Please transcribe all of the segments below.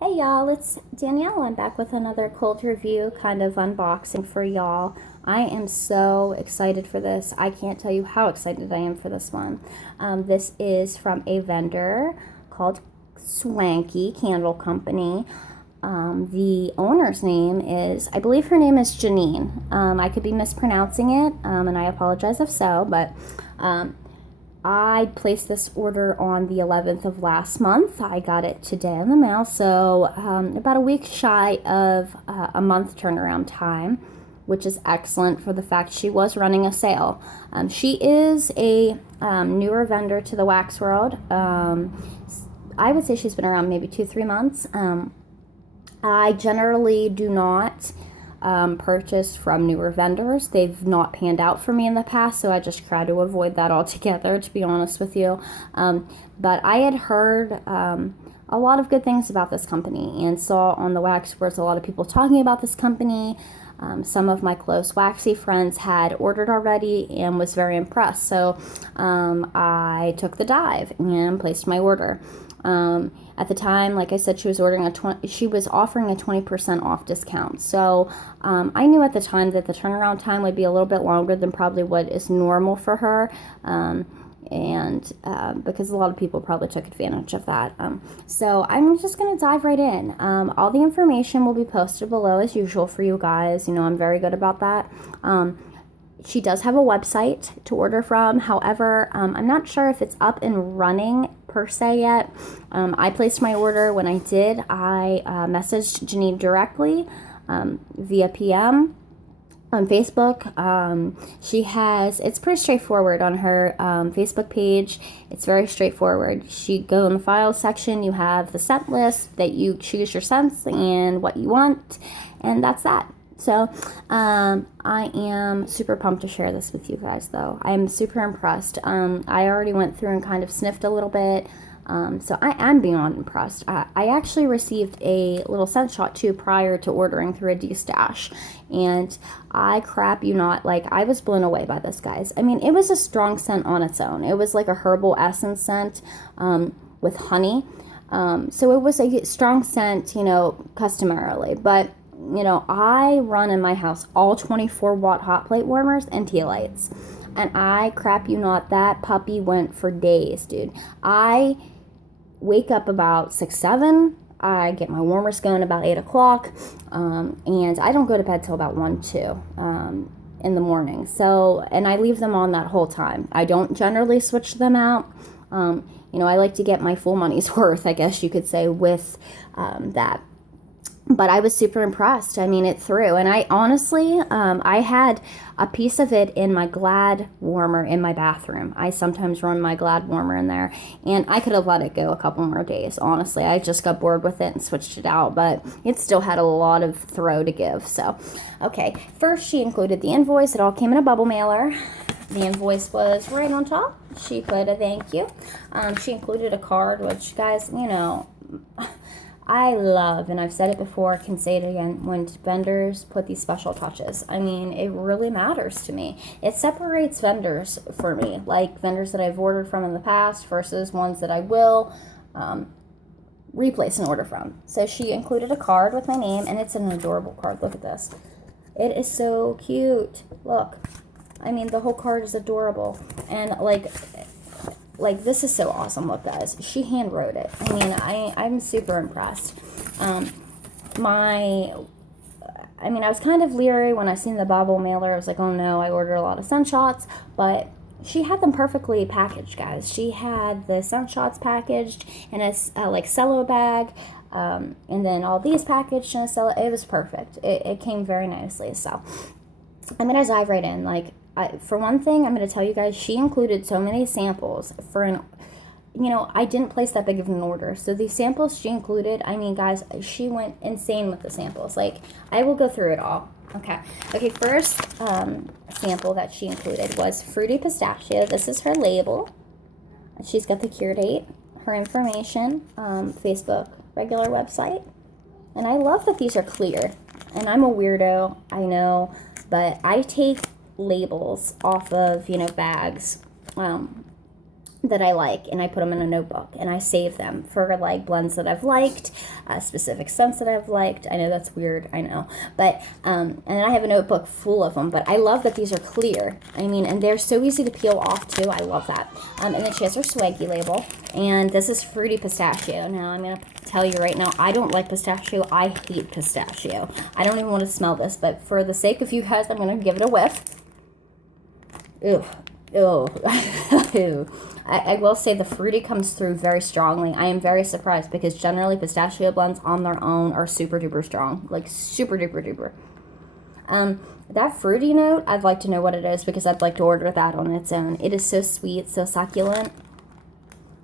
Hey y'all, it's Danielle. I'm back with another cold review kind of unboxing for y'all. I am so excited for this. I can't tell you how excited I am for this one. This is from a vendor called Swanky Candle Company. The owner's name is, I believe her name is Jeannie. I could be mispronouncing it, and I apologize if so, but I placed this order on the 11th of last month. I got it today in the mail, so about a week shy of a month turnaround time, which is excellent for the fact she was running a sale. She is a newer vendor to the wax world. I would say she's been around maybe 2-3 months. I generally do not purchased from newer vendors. They've not panned out for me in the past, so I just try to avoid that altogether, to be honest with you. But I had heard a lot of good things about this company and saw on the wax boards a lot of people talking about this company. Some of my close waxy friends had ordered already and was very impressed. So I took the dive and placed my order. At the time, like I said, she was offering a 20% off discount. So I knew at the time that the turnaround time would be a little bit longer than probably what is normal for her. Because a lot of people probably took advantage of that. So I'm just going to dive right in. All the information will be posted below as usual for you guys. You know, I'm very good about that. She does have a website to order from. However, I'm not sure if it's up and running per se yet. I placed my order. When I did, I messaged Jeannie directly via PM on Facebook. It's pretty straightforward on her Facebook page. It's very straightforward. She go in the files section. You have the scent list that you choose your scents and what you want, and that's that. So I am super pumped to share this with you guys, though. I'm super impressed. I already went through and kind of sniffed a little bit. So I am beyond impressed. I actually received a little scent shot too prior to ordering through a D-stash. And I crap you not, like, I was blown away by this, guys. I mean, it was a strong scent on its own. It was like a herbal essence scent with honey. So it was a strong scent, customarily. But I run in my house all 24-watt hot plate warmers and tea lights. And I crap you not, that puppy went for days, dude. I wake up about 6, 7. I get my warmers going about 8 o'clock. And I don't go to bed till about 1, 2 in the morning. So, and I leave them on that whole time. I don't generally switch them out. I like to get my full money's worth, I guess you could say, with that. But I was super impressed. I mean, it threw. And I honestly, I had a piece of it in my Glad warmer in my bathroom. I sometimes run my Glad warmer in there. And I could have let it go a couple more days, honestly. I just got bored with it and switched it out. But it still had a lot of throw to give. So, okay. First, she included the invoice. It all came in a bubble mailer. The invoice was right on top. She put a thank you. She included a card, which, guys, I love, and I've said it before, can say it again, when vendors put these special touches. I mean, it really matters to me. It separates vendors for me, like vendors that I've ordered from in the past versus ones that I will replace an order from. So she included a card with my name, and it's an adorable card. Look at this. It is so cute. Look. I mean, the whole card is adorable. And, like, this is so awesome. Look, guys, she hand wrote it. I mean, I'm super impressed. I was kind of leery when I seen the bubble mailer. I was like, oh no, I ordered a lot of scent shots, but she had them perfectly packaged, guys. She had the scent shots packaged in a cello bag, and then all these packaged in a cello. It was perfect. It came very nicely. So I'm gonna dive right in. For one thing, I'm going to tell you guys, she included so many samples I didn't place that big of an order. So these samples she included, I mean, guys, she went insane with the samples. Like, I will go through it all. Okay, first sample that she included was Fruity Pistachio. This is her label. She's got the cure date, her information, Facebook, regular website. And I love that these are clear. And I'm a weirdo, I know, but I take labels off of bags that I like, and I put them in a notebook, and I save them for like blends that I've liked, specific scents that I've liked. I know that's weird, I know, but and I have a notebook full of them. But I love that these are clear. I mean, and they're so easy to peel off too. I love that. And then she has her Swanky label, and this is fruity pistachio. Now I'm gonna tell you right now, I don't like pistachio. I hate pistachio. I don't even want to smell this, but for the sake of you guys, I'm gonna give it a whiff. Ew. Ew. I will say the fruity comes through very strongly. I am very surprised because generally pistachio blends on their own are super duper strong. Like super duper duper. That fruity note, I'd like to know what it is because I'd like to order that on its own. It is so sweet, so succulent.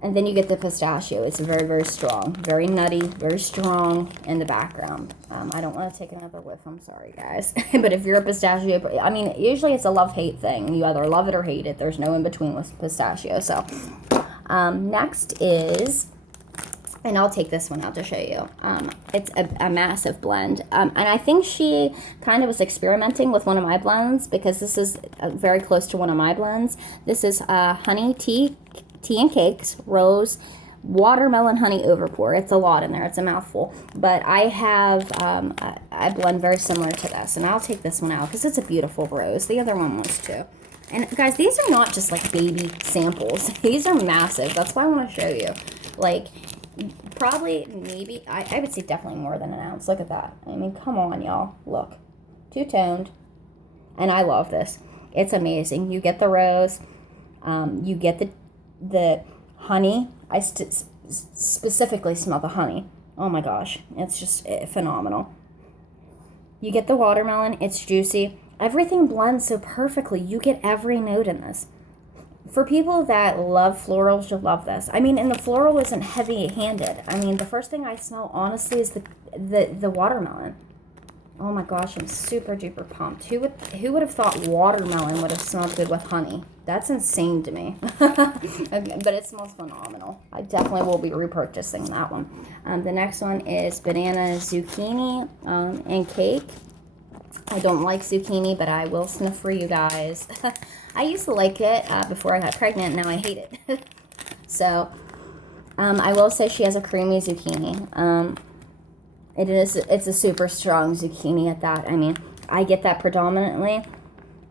And then you get the pistachio. It's very, very strong. Very nutty, very strong in the background. I don't want to take another whiff. I'm sorry, guys. But if you're a pistachio... I mean, usually it's a love-hate thing. You either love it or hate it. There's no in-between with pistachio. So, next is... And I'll take this one out to show you. It's a massive blend. And I think she kind of was experimenting with one of my blends because this is very close to one of my blends. This is honey tea and cakes, rose, watermelon honey overpour. It's a lot in there. It's a mouthful. But I have I blend very similar to this. And I'll take this one out because it's a beautiful rose. The other one was too. And guys, these are not just like baby samples. These are massive. That's why I want to show you. Like... Probably, maybe, I would say definitely more than an ounce. Look at that. I mean, come on, y'all. Look. Two-toned. And I love this. It's amazing. You get the rose. You get the honey. I specifically smell the honey. Oh, my gosh. It's just phenomenal. You get the watermelon. It's juicy. Everything blends so perfectly. You get every note in this. For people that love florals, you'll love this. I mean, and the floral isn't heavy-handed. I mean, the first thing I smell, honestly, is the watermelon. Oh my gosh, I'm super duper pumped. Who would have thought watermelon would have smelled good with honey? That's insane to me. But it smells phenomenal. I definitely will be repurchasing that one. The next one is banana zucchini and cake. I don't like zucchini, but I will sniff for you guys. I used to like it before I got pregnant. Now I hate it. So, I will say she has a creamy zucchini. It's a super strong zucchini at that. I mean, I get that predominantly.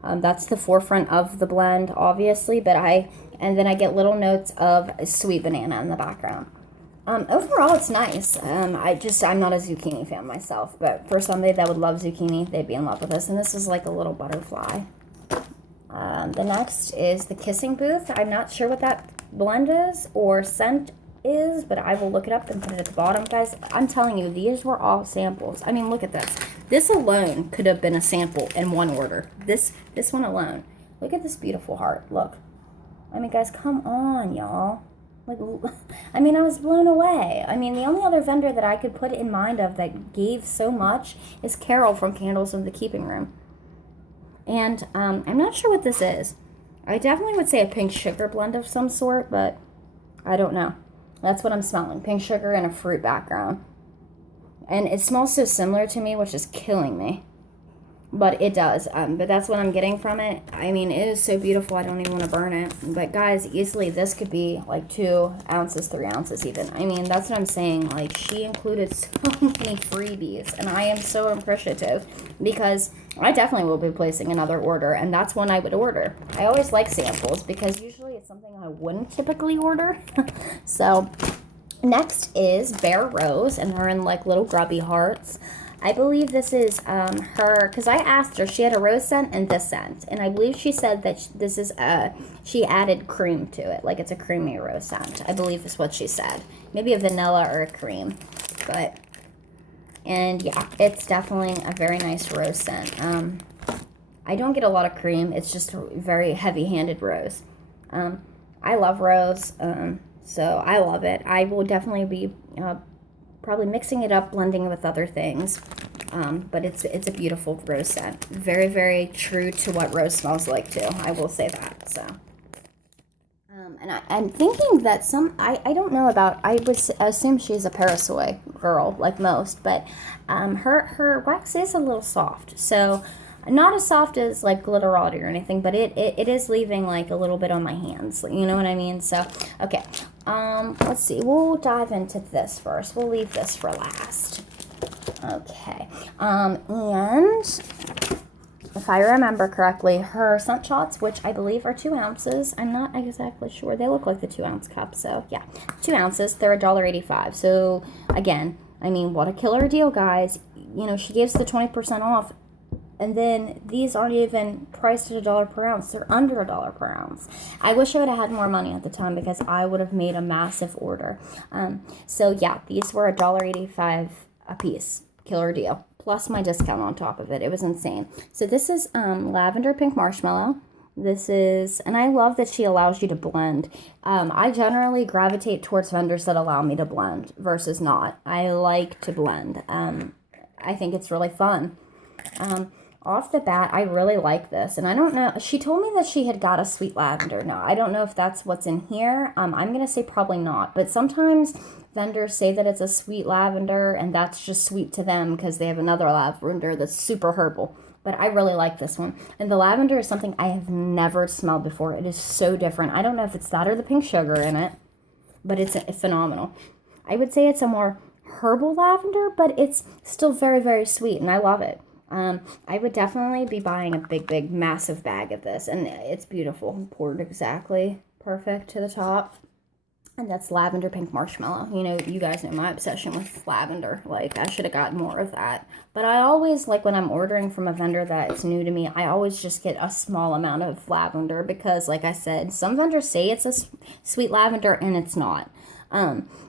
That's the forefront of the blend, obviously, and then I get little notes of sweet banana in the background. Overall, it's nice. I'm not a zucchini fan myself, but for somebody that would love zucchini, they'd be in love with this. And this is like a little butterfly. The next is the Kissing Booth. I'm not sure what that blend is or scent is, but I will look it up and put it at the bottom. Guys, I'm telling you, these were all samples. I mean, look at this. This alone could have been a sample in one order. This one alone. Look at this beautiful heart. Look. I mean, guys, come on, y'all. Like, I mean, I was blown away. I mean, the only other vendor that I could put in mind of that gave so much is Carol from Candles in the Keeping Room. And I'm not sure what this is. I definitely would say a pink sugar blend of some sort, but I don't know. That's what I'm smelling. Pink sugar and a fruit background. And it smells so similar to me, which is killing me. But it does. But that's what I'm getting from it. I mean, it is so beautiful, I don't even want to burn it. But guys, easily this could be like 2 ounces, 3 ounces even. I mean, that's what I'm saying. Like, she included so many freebies. And I am so appreciative because I definitely will be placing another order. And that's one I would order. I always like samples because usually it's something I wouldn't typically order. So, next is Bare Rose. And they're in like little grubby hearts. I believe this is her, because I asked her, she had a rose scent and this scent. And I believe she said that this is, she added cream to it, like it's a creamy rose scent. I believe is what she said. Maybe a vanilla or a cream. But, and yeah, it's definitely a very nice rose scent. I don't get a lot of cream. It's just a very heavy-handed rose. I love rose, so I love it. I will definitely be probably mixing it up, blending it with other things. But it's a beautiful rose scent. Very, very true to what rose smells like, too. I will say that, so. And I'm thinking that I don't know about, I would assume she's a Parasoy girl, like most, but her wax is a little soft. So Not as soft as like Glitterati or anything, but it is leaving like a little bit on my hands. You know what I mean? So, okay. Let's see. We'll dive into this first. We'll leave this for last. Okay. And if I remember correctly, her scent shots, which I believe are 2 ounces. I'm not exactly sure. They look like the 2-ounce cup. So, yeah. 2 ounces. They're $1.85. So, again, I mean, what a killer deal, guys. You know, she gives the 20% off. And then these aren't even priced at $1 per ounce. They're under $1 per ounce. I wish I would have had more money at the time because I would have made a massive order. So, yeah, these were $1.85 a piece. Killer deal. Plus my discount on top of it. It was insane. So this is Lavender Pink Marshmallow. This is, and I love that she allows you to blend. I generally gravitate towards vendors that allow me to blend versus not. I like to blend. I think it's really fun. Off the bat, I really like this. And I don't know, she told me that she had got a sweet lavender. Now, I don't know if that's what's in here. I'm going to say probably not. But sometimes vendors say that it's a sweet lavender, and that's just sweet to them because they have another lavender that's super herbal. But I really like this one. And the lavender is something I have never smelled before. It is so different. I don't know if it's that or the pink sugar in it, but it's phenomenal. I would say it's a more herbal lavender, but it's still very, very sweet, and I love it. I would definitely be buying a big, massive bag of this, and it's beautiful. Poured exactly perfect to the top. And that's Lavender Pink Marshmallow. You know, you guys know my obsession with lavender. Like, I should have gotten more of that. But I always, like, when I'm ordering from a vendor that is new to me, I always just get a small amount of lavender because, like I said, some vendors say it's a sweet lavender, and it's not.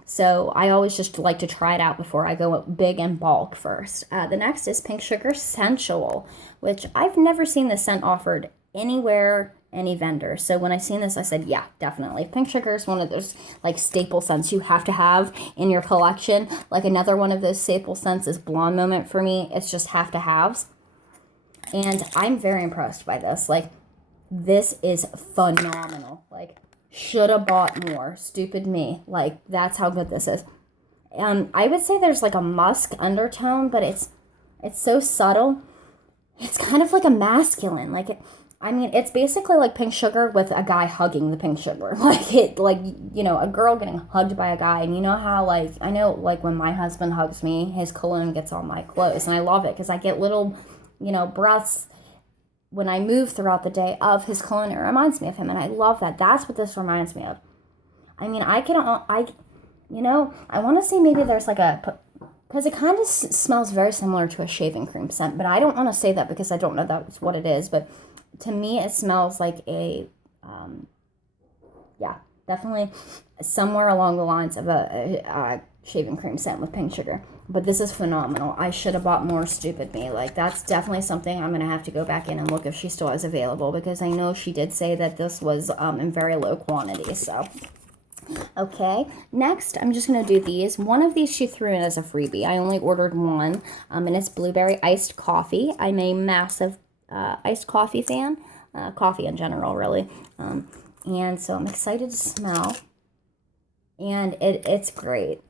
So I always just like to try it out before I go big and bulk first. The next is Pink Sugar Sensual, which I've never seen this scent offered anywhere, any vendor. So when I seen this, I said, yeah, definitely. Pink Sugar is one of those like staple scents you have to have in your collection. Like another one of those staple scents is Blonde Moment for me. It's just have to haves. And I'm very impressed by this. Like, this is phenomenal. Like, should have bought more. Stupid me. Like, that's how good this is. I would say there's like a musk undertone, but it's so subtle. It's kind of like a masculine. Like, it's basically like pink sugar with a guy hugging the pink sugar. Like, you know, a girl getting hugged by a guy. And you know how, like, I know, like, when my husband hugs me, his cologne gets on my clothes. And I love it because I get little, you know, breaths when I move throughout the day of his cologne. It reminds me of him, and I love that. That's what this reminds me of. I mean, I want to say maybe there's like because it kind of smells very similar to a shaving cream scent, but I don't want to say that because I don't know that's what it is, but to me it smells like a, definitely somewhere along the lines of a shaving cream scent with pink sugar. But this is phenomenal. I should have bought more. Stupid me. Like, that's definitely something I'm going to have to go back in and look if she still is available, because I know she did say that this was in very low quantity. So, okay. Next, I'm just going to do these. One of these she threw in as a freebie. I only ordered one, and it's Blueberry Iced Coffee. I'm a massive iced coffee fan. Coffee in general, really. And so I'm excited to smell. And it's great.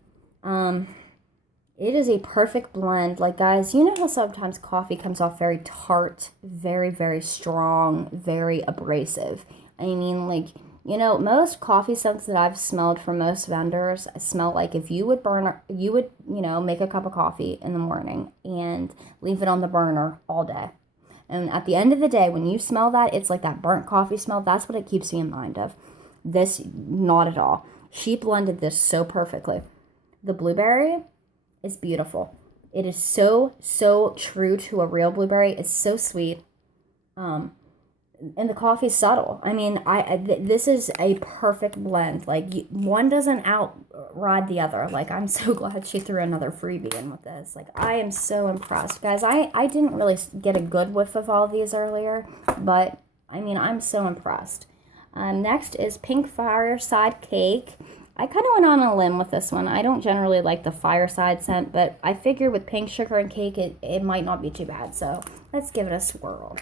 It is a perfect blend. Like, guys, you know how sometimes coffee comes off very tart, very, very strong, very abrasive. I mean, like, you know, most coffee scents that I've smelled from most vendors smell like if you would make a cup of coffee in the morning and leave it on the burner all day. And at the end of the day, when you smell that, it's like that burnt coffee smell. That's what it keeps me in mind of. This, not at all. She blended this so perfectly. The blueberry is beautiful. It is so true to a real blueberry. It's so sweet. And the coffee is subtle. I mean, this is a perfect blend. Like, one doesn't outride the other. Like, I'm so glad she threw another freebie in with this. Like, I am so impressed. Guys, I didn't really get a good whiff of all these earlier, but, I mean, I'm so impressed. Next is Pink Fireside Cake. I kind of went on a limb with this one. I don't generally like the fireside scent, but I figure with pink sugar and cake, it might not be too bad. So let's give it a swirl.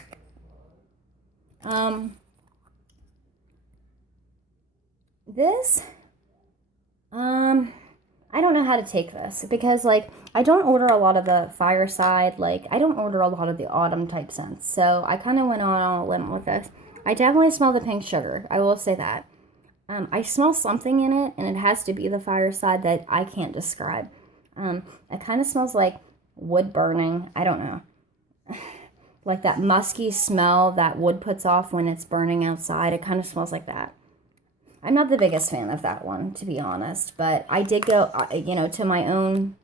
This, I don't know how to take this because, like, I don't order a lot of the fireside, like, I don't order a lot of the autumn type scents. So I kind of went on a limb with this. I definitely smell the pink sugar. I will say that. I smell something in it, and it has to be the fireside that I can't describe. It kind of smells like wood burning. I don't know. Like that musky smell that wood puts off when it's burning outside. It kind of smells like that. I'm not the biggest fan of that one, to be honest, but I did go, to my own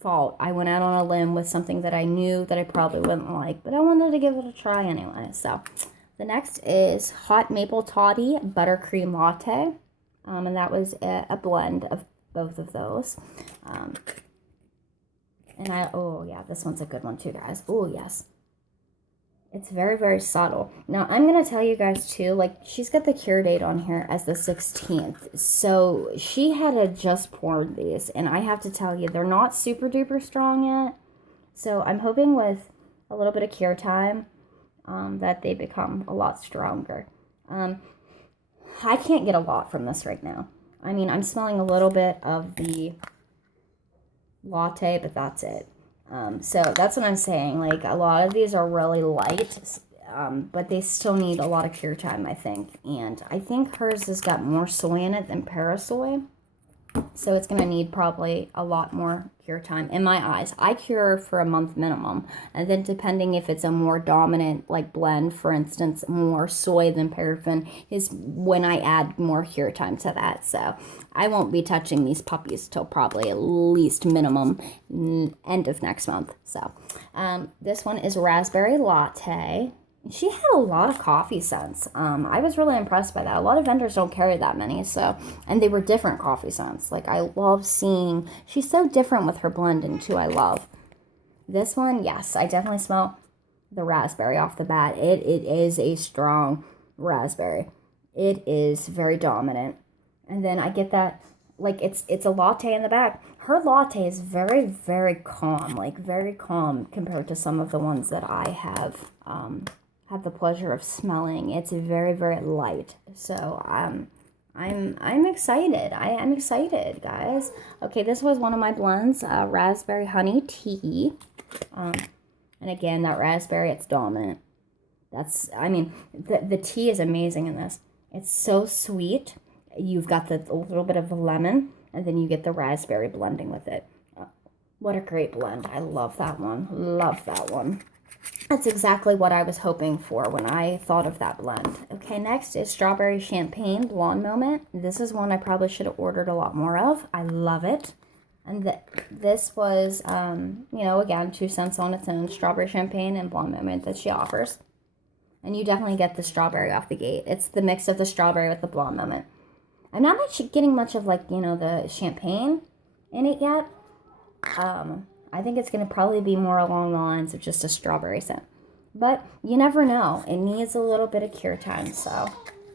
fault. I went out on a limb with something that I knew that I probably wouldn't like, but I wanted to give it a try anyway. So the next is Hot Maple Toddy Buttercream Latte, and that was a blend of both of those. This one's a good one too, guys. Oh, yes. It's very, very subtle. Now, I'm going to tell you guys, too, like, she's got the cure date on here as the 16th. So, she had just poured these. And I have to tell you, they're not super duper strong yet. So, I'm hoping with a little bit of cure time that they become a lot stronger. I can't get a lot from this right now. I mean, I'm smelling a little bit of the latte, but that's it. So that's what I'm saying. Like, a lot of these are really light, but they still need a lot of cure time, I think. And I think hers has got more soy in it than Parasoy. So it's going to need probably a lot more cure time in my eyes. I cure for a month minimum. And then depending if it's a more dominant, like, blend, for instance, more soy than paraffin, is when I add more cure time to that. So I won't be touching these puppies till probably at least minimum end of next month. So this one is Raspberry Latte. She had a lot of coffee scents. I was really impressed by that. A lot of vendors don't carry that many, and they were different coffee scents. Like, I love seeing, she's so different with her blending too, I love. This one, yes, I definitely smell the raspberry off the bat. It is a strong raspberry. It is very dominant. And then I get that, like, it's a latte in the back. Her latte is very, very calm, like, very calm compared to some of the ones that I have had the pleasure of smelling. It's very, very light. So I'm excited. I am excited, guys. Okay, this was one of my blends, raspberry honey tea. And again, that raspberry, it's dominant. The tea is amazing in this. It's so sweet. You've got a little bit of the lemon, and then you get the raspberry blending with it. What a great blend. I love that one. Love that one. That's exactly what I was hoping for when I thought of that blend. Okay, next is Strawberry Champagne Blonde Moment. This is one I probably should have ordered a lot more of. I love it. And this was, again, 2 cents on its own. Strawberry Champagne and Blonde Moment that she offers. And you definitely get the strawberry off the gate. It's the mix of the strawberry with the Blonde Moment. I'm not getting much of, the champagne in it yet. I think it's going to probably be more along the lines of just a strawberry scent. But you never know. It needs a little bit of cure time, so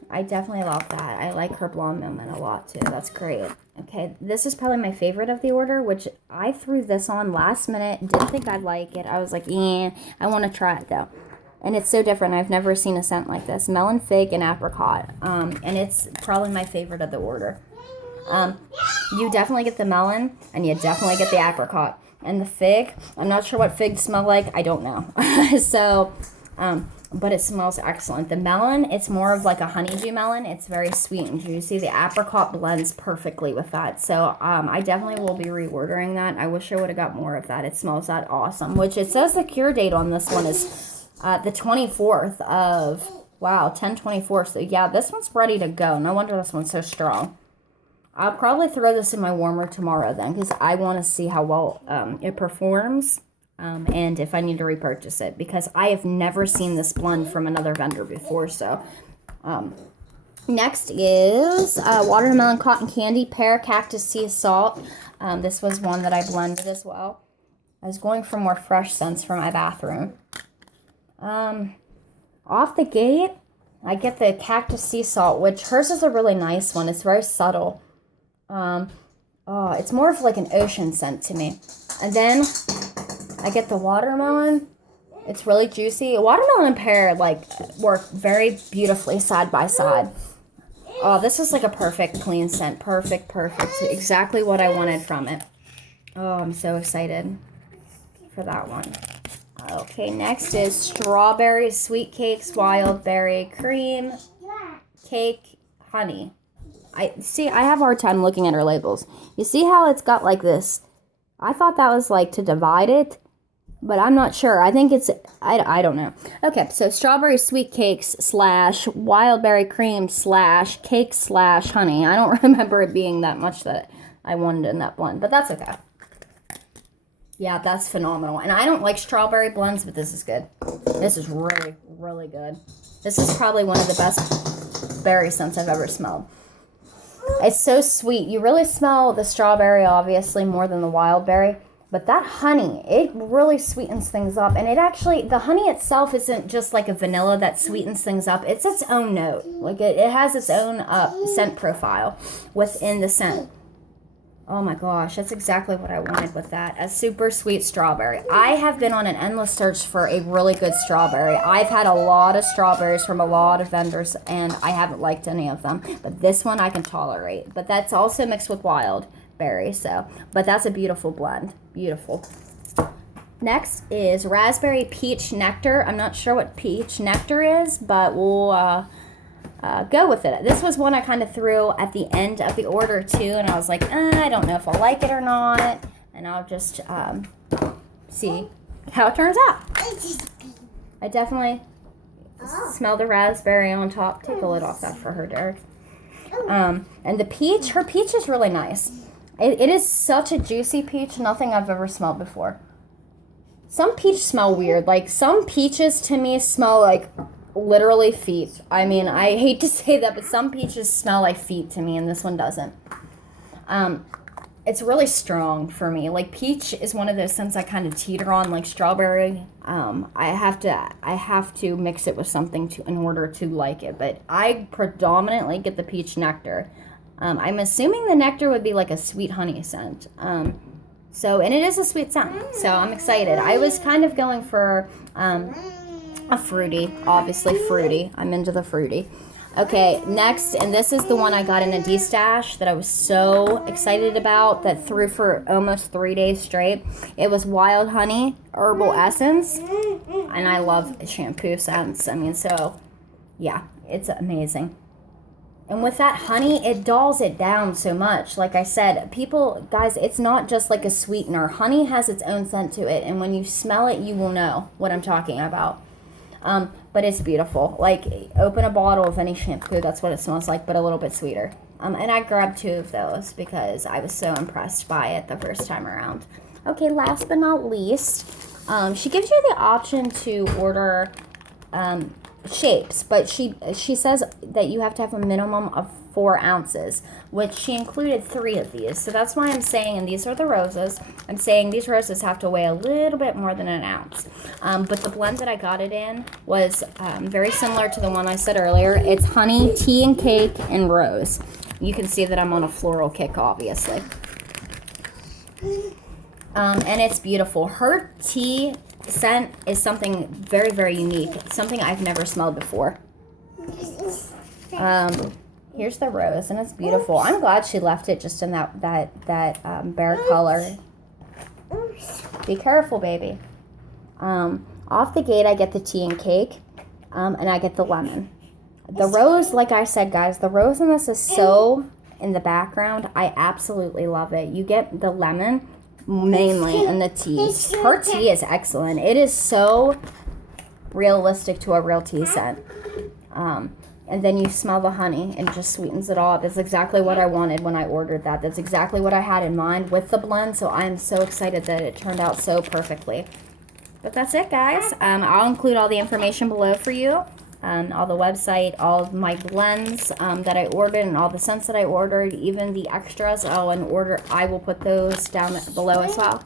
I definitely love that. I like her Blonde Moment a lot, too. That's great. Okay, this is probably my favorite of the order, which I threw this on last minute. Didn't think I'd like it. I was like, I want to try it, though. And it's so different. I've never seen a scent like this. Melon Fig and Apricot. And it's probably my favorite of the order. You definitely get the melon, and you definitely get the apricot. And the fig, I'm not sure what figs smell like. I don't know. But it smells excellent. The melon, it's more of like a honeydew melon. It's very sweet and juicy. The apricot blends perfectly with that. So I definitely will be reordering that. I wish I would have got more of that. It smells that awesome. Which it says the cure date on this one is the 24th of, 10/24. So yeah, this one's ready to go. No wonder this one's so strong. I'll probably throw this in my warmer tomorrow then, because I want to see how well it performs and if I need to repurchase it, because I have never seen this blend from another vendor before. So next is Watermelon Cotton Candy Pear Cactus Sea Salt. This was one that I blended as well. I was going for more fresh scents for my bathroom. Off the gate, I get the Cactus Sea Salt, which hers is a really nice one. It's very subtle. It's more of like an ocean scent to me. And then I get the watermelon. It's really juicy. Watermelon and pear work very beautifully side by side. Oh, this is like a perfect clean scent. Perfect, perfect. Exactly what I wanted from it. Oh, I'm so excited for that one. Okay, next is strawberry sweet cakes, wildberry cream, cake, honey. I have a hard time looking at her labels. You see how it's got like this? I thought that was like to divide it, but I'm not sure. I think it's, I don't know. Okay, so strawberry sweet cakes / wildberry cream / cake / honey. I don't remember it being that much that I wanted in that blend, but that's okay. Yeah, that's phenomenal. And I don't like strawberry blends, but this is good. This is really, really good. This is probably one of the best berry scents I've ever smelled. It's so sweet. You really smell the strawberry, obviously, more than the wild berry. But that honey, it really sweetens things up. And it actually, the honey itself isn't just like a vanilla that sweetens things up. It's its own note. Like it has its own scent profile within the scent. Oh my gosh, that's exactly what I wanted with that. A super sweet strawberry. I have been on an endless search for a really good strawberry. I've had a lot of strawberries from a lot of vendors, and I haven't liked any of them. But this one I can tolerate. But that's also mixed with wild berry, so. But that's a beautiful blend. Beautiful. Next is raspberry peach nectar. I'm not sure what peach nectar is, but we'll go with it. This was one I kind of threw at the end of the order too, and I was like, I don't know if I'll like it or not, and I'll just see how it turns out. I definitely smell the raspberry on top. Take a lid off that for her, Derek. And the peach, her peach is really nice. It is such a juicy peach, nothing I've ever smelled before. Some peach smell weird. Like some peaches to me smell like literally feet. I mean, I hate to say that, but some peaches smell like feet to me, and this one doesn't. It's really strong for me. Like peach is one of those scents I kind of teeter on, like strawberry. I have to mix it with something in order to like it, but I predominantly get the peach nectar. I'm assuming the nectar would be like a sweet honey scent. And it is a sweet scent, so I'm excited. I was kind of going for a fruity, obviously fruity. I'm into the fruity. Okay, next, and this is the one I got in a D-stash that I was so excited about, that threw for almost 3 days straight. It was Wild Honey Herbal Essence, and I love shampoo scents. I mean, so, yeah, it's amazing. And with that honey, it dulls it down so much. Like I said, guys, it's not just like a sweetener. Honey has its own scent to it, and when you smell it, you will know what I'm talking about. But it's beautiful. Like, open a bottle of any shampoo, that's what it smells like, but a little bit sweeter. And I grabbed 2 of those because I was so impressed by it the first time around. Okay, last but not least, she gives you the option to order shapes, but she says that you have to have a minimum of 4 ounces, which she included 3 of these. So that's why I'm saying, and these are the roses, I'm saying these roses have to weigh a little bit more than an ounce. But the blend that I got it in was very similar to the one I said earlier. It's honey, tea and cake, and rose. You can see that I'm on a floral kick, obviously. And it's beautiful. Her tea scent is something very, very unique. Something I've never smelled before. Here's the rose, and it's beautiful. I'm glad she left it just in that bare color. Be careful, baby. Off the gate, I get the tea and cake, and I get the lemon. The rose, like I said, guys, the rose in this is so in the background. I absolutely love it. You get the lemon mainly and the tea. Her tea is excellent. It is so realistic to a real tea scent. And then you smell the honey and it just sweetens it all up. It's exactly what I wanted when I ordered that. That's exactly what I had in mind with the blend. So I am so excited that it turned out so perfectly. But that's it, guys. I'll include all the information below for you. All the website, all of my blends that I ordered, and all the scents that I ordered, even the extras. I will put those down below as well.